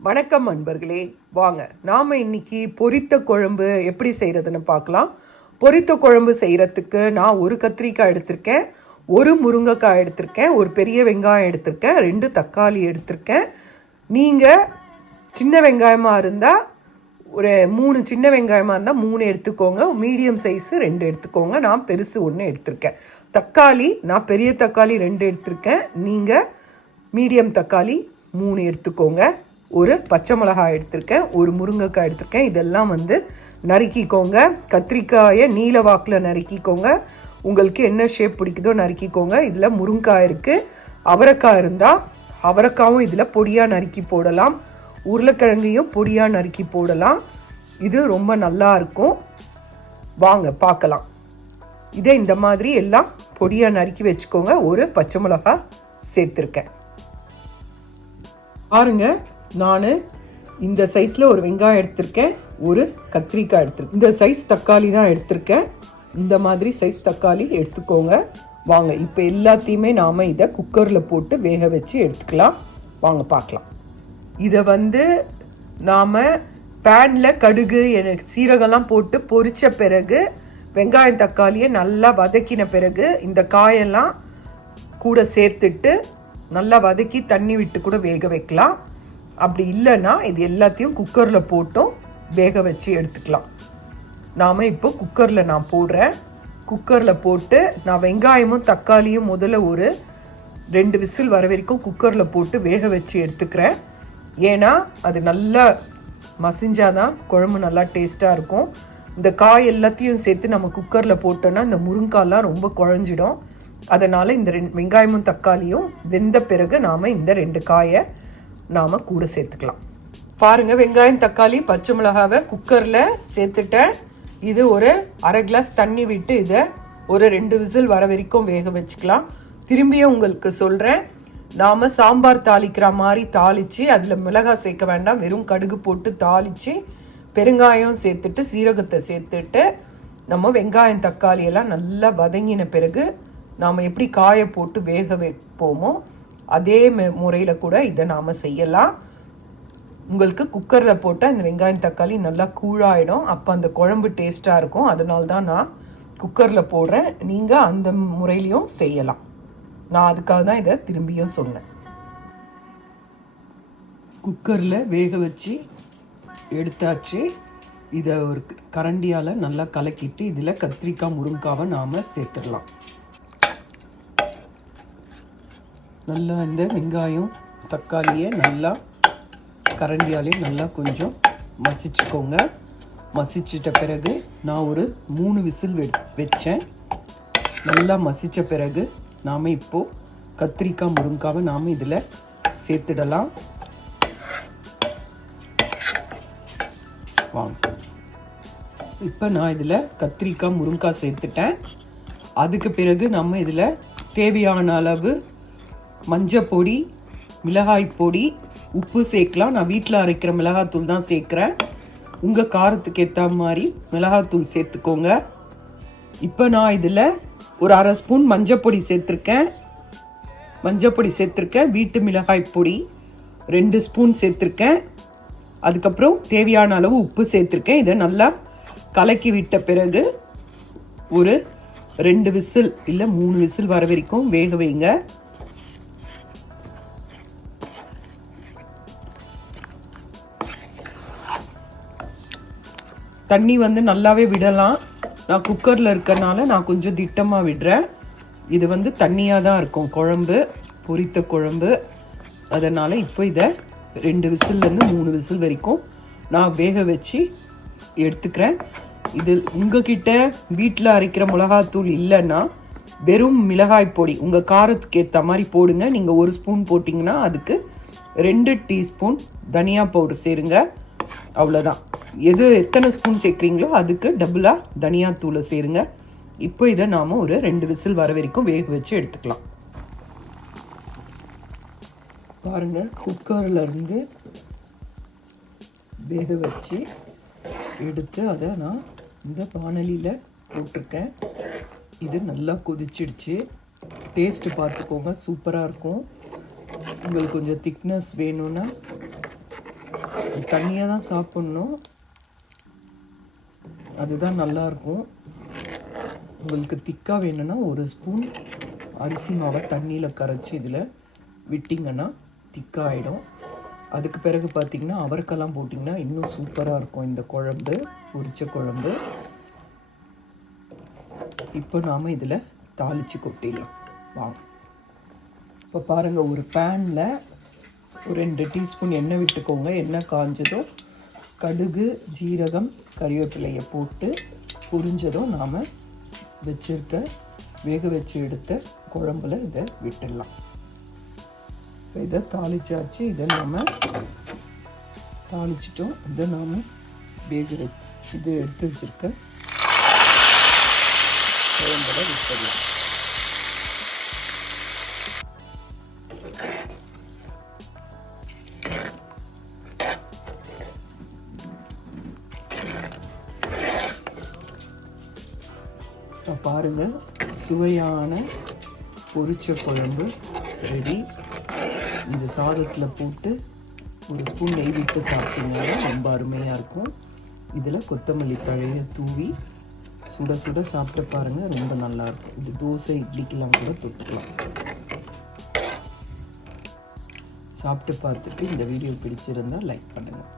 வணக்கம் அன்பர்களே, வாங்க நாம் இன்னைக்கு பொரித்த குழம்பு எப்படி செய்கிறதுன்னு பார்க்கலாம். பொரித்த குழம்பு செய்கிறதுக்கு நான் ஒரு கத்திரிக்காய் எடுத்திருக்கேன், ஒரு முருங்கைக்காய் எடுத்திருக்கேன், ஒரு பெரிய வெங்காயம் எடுத்திருக்கேன், 2 தக்காளி எடுத்திருக்கேன். நீங்கள் சின்ன வெங்காயமாக இருந்தால் ஒரு 3 சின்ன வெங்காயமாக இருந்தால் 3 எடுத்துக்கோங்க, மீடியம் சைஸு 2 எடுத்துக்கோங்க. நான் பெருசு 1 எடுத்திருக்கேன். தக்காளி நான் பெரிய தக்காளி 2 எடுத்திருக்கேன், நீங்கள் மீடியம் தக்காளி 3 எடுத்துக்கோங்க. ஒரு பச்சை மிளகாய் எடுத்திருக்கேன், ஒரு முருங்கைக்காய் எடுத்திருக்கேன். இதெல்லாம் நறுக்கிக்கோங்க. கத்திரிக்காயை நீல வாக்கில் நறுக்கிக்கோங்க. உங்களுக்கு என்ன ஷேப் பிடிக்குதோ நறுக்கிக்கோங்க. இதில் முருங்காய் இருக்குது, அவரைக்காய் இருந்தால் அவரைக்காயும் இதில் பொடியாக நறுக்கி போடலாம், உருளைக்கிழங்கையும் பொடியாக நறுக்கி போடலாம். இது ரொம்ப நல்லா இருக்கும். வாங்க பார்க்கலாம். இதை இந்த மாதிரி எல்லாம் பொடியாக நறுக்கி வச்சுக்கோங்க. ஒரு பச்சை மிளகாய் சேர்த்துருக்கேன். பாருங்க, நான் இந்த சைஸில் ஒரு வெங்காயம் எடுத்திருக்கேன், ஒரு கத்திரிக்காய் எடுத்திருக்கேன். இந்த சைஸ் தக்காளி தான் எடுத்திருக்கேன். இந்த மாதிரி சைஸ் தக்காளி எடுத்துக்கோங்க. வாங்க இப்போ எல்லாத்தையுமே நாம் இதை குக்கரில் போட்டு வேக வச்சு எடுத்துக்கலாம். வாங்க பார்க்கலாம். இதை நாம் பேனில் கடுகு சீரகம்லாம் போட்டு பொரித்த பிறகு வெங்காயம் தக்காளியை நல்லா வதக்கின பிறகு இந்த காயெல்லாம் கூட சேர்த்துட்டு நல்லா வதக்கி தண்ணி விட்டு கூட வேக வைக்கலாம். அப்படி இல்லைன்னா இது எல்லாத்தையும் குக்கரில் போட்டும் வேக வச்சு எடுத்துக்கலாம். நாம் இப்போ குக்கரில் நான் போடுறேன். குக்கரில் போட்டு நான் வெங்காயமும் தக்காளியும் முதல்ல ஒரு 2 விசில் வர வரைக்கும் குக்கரில் போட்டு வேக வச்சு எடுத்துக்கிறேன். ஏன்னா அது நல்லா மசிஞ்சாதான் குழம்பு நல்லா டேஸ்ட்டாக இருக்கும். இந்த காய் எல்லாத்தையும் சேர்த்து நம்ம குக்கரில் போட்டோன்னா இந்த முருங்காய்லாம் ரொம்ப குழஞ்சிடும். அதனால் இந்த வெங்காயமும் தக்காளியும் வெந்த பிறகு நாம் இந்த 2 காயை நாம் கூட சேர்த்துக்கலாம். பாருங்கள், வெங்காயம் தக்காளி பச்சை மிளகாவை குக்கரில் சேர்த்துட்டேன். இது ஒரு அரை கிளாஸ் தண்ணி விட்டு இதை ஒரு 2 விசில் வர வரைக்கும் வேக வச்சுக்கலாம். திரும்பியும் உங்களுக்கு சொல்கிறேன், நாம் சாம்பார் தாளிக்கிற மாதிரி தாளித்து அதில் மிளகாய் சேர்க்க வேண்டாம், வெறும் கடுகு போட்டு தாளித்து பெருங்காயம் சேர்த்துட்டு சீரகத்தை சேர்த்துட்டு நம்ம வெங்காயம் தக்காளி எல்லாம் நல்லா வதங்கின பிறகு நாம் எப்படி காயை போட்டு வேக வைப்போமோ அதே முறையில் கூட இதை நாம் செய்யலாம். உங்களுக்கு குக்கரில் போட்டால் இந்த வெங்காயம் தக்காளி நல்லா கூழாயிடும், அப்போ அந்த குழம்பு டேஸ்ட்டாக இருக்கும். அதனால தான் நான் குக்கரில் போடுறேன். நீங்கள் அந்த முறையிலையும் செய்யலாம். நான் அதுக்காக தான் இதை திரும்பியும் சொன்னேன். குக்கரில் வேக வச்சு எடுத்தாச்சு. இதை ஒரு கரண்டியால் நல்லா கலக்கிட்டு இதில் கத்திரிக்காய் முருங்காவை நாம் சேர்த்துடலாம். நல்லா இந்த வெங்காயம் தக்காளியை நல்லா கரண்டியாலேயும் நல்லா கொஞ்சம் மசிச்சுக்கோங்க. மசிச்சிட்ட பிறகு நான் ஒரு 3 விசில் வச்சேன். நல்லா மசித்த பிறகு நாம் இப்போது கத்திரிக்காய் முருங்காவை நாம் இதில் சேர்த்துடலாம். வாங்க, இப்போ நான் இதில் கத்திரிக்காய் முருங்காய் சேர்த்துட்டேன். அதுக்கு பிறகு நம்ம இதில் தேவையான அளவு மஞ்சள் பொடி, மிளகாய் பொடி, உப்பு சேர்க்கலாம். நான் வீட்டில் அரைக்கிற மிளகாத்தூள் தான் சேர்க்குறேன். உங்கள் காரத்துக்கு ஏற்ற மாதிரி மிளகாத்தூள் சேர்த்துக்கோங்க. இப்போ நான் இதில் ஒரு அரை ஸ்பூன் மஞ்சள் பொடி சேர்த்துருக்கேன். வீட்டு மிளகாய் பொடி 2 ஸ்பூன் சேர்த்துருக்கேன். அதுக்கப்புறம் தேவையான அளவு உப்பு சேர்த்துருக்கேன். இதை நல்லா கலக்கி விட்ட பிறகு ஒரு 2 விசில் இல்லை 3 விசில் வர வரைக்கும் வேக வைங்க. தண்ணி நல்லாவே விடலாம். நான் குக்கரில் இருக்கிறனால நான் கொஞ்சம் திட்டமாக விடுறேன். இது தண்ணியாக தான் இருக்கும் குழம்பு, பொரித்த குழம்பு. அதனால் இப்போ இதை 2 விசில்லேருந்து 3 விசில் வரைக்கும் நான் வேக வச்சு எடுத்துக்கிறேன். இது உங்ககிட்ட வீட்டில் அரைக்கிற மிளகாத்தூள் இல்லைன்னா வெறும் மிளகாய் பொடி உங்கள் காரத்துக்கு ஏற்ற மாதிரி போடுங்க. நீங்கள் 1 ஸ்பூன் போட்டிங்கன்னா அதுக்கு 2 டீஸ்பூன் தனியா பவுடர் சேருங்க. அவ்வளோதான். எத்தனை ஸ்பூன் சேர்க்குறீங்களோ அதுக்கு டபுளாக தனியா தூளை சேருங்க. இப்போ இதை நாம் ஒரு 2 விசில் வர வரைக்கும் வேக வச்சு எடுத்துக்கலாம். பாருங்கள், குக்கரில் இருந்து வேக வச்சு எடுத்து அதை நான் இந்த பானலியில் போட்டிருக்கேன். இது நல்லா கொதிச்சிடுச்சு. டேஸ்ட்டு பார்த்துக்கோங்க, சூப்பராக இருக்கும். உங்களுக்கு கொஞ்சம் திக்னஸ் வேணும்னா தண்ணியாக தான் சாப்பிட்ணும், அதுதான் நல்லாயிருக்கும். உங்களுக்கு திக்காக வேணும்னா 1 ஸ்பூன் அரிசி மாவை தண்ணியில் கரைச்சி இதில் விட்டிங்கன்னா திக்காக ஆகிடும். அதுக்கு பிறகு பார்த்திங்கன்னா அவரைக்காலாம் போட்டிங்கன்னா இன்னும் சூப்பராக இருக்கும் இந்த குழம்பு, பொரிச்ச குழம்பு. இப்போ நாம் இதில் தாளித்து கொட்டிடலாம் வாங்க. இப்போ பாருங்கள், ஒரு பேனில் ஒரு 2 டீஸ்பூன் எண்ணெய் விட்டுக்கோங்க. எண்ணெய் காஞ்சதும் கடுகு, ஜீரகம், கறிவேப்பிலையை போட்டு பொரிஞ்சதும் நாம் வச்சுருக்க வேக வச்சு எடுத்த குழம்புல இதை விட்டுடலாம். இப்போ இதை தாளிச்சாச்சு. இதை நாம் தாளிச்சிட்டோம். இதை நாம் இது எடுத்து வச்சுருக்க குழம்புல விட்டுடலாம். பாருங்கள், சுவையான பொரிச்ச குழம்பு ரெடி. இந்த சாதத்தில் போட்டு 1 ஸ்பூன் நெய் விட்டு சாப்பிட்டீங்கன்னா ரொம்ப அருமையாக இருக்கும். இதில் கொத்தமல்லி தழையை தூவி சுட சுட சாப்பிட்டு பாருங்கள், ரொம்ப நல்லாயிருக்கும். இது தோசை, இட்லிக்கெல்லாம் கூட தொட்டுக்கலாம். சாப்பிட்டு பார்த்துட்டு இந்த வீடியோ பிடிச்சிருந்தால் லைக் பண்ணுங்கள்.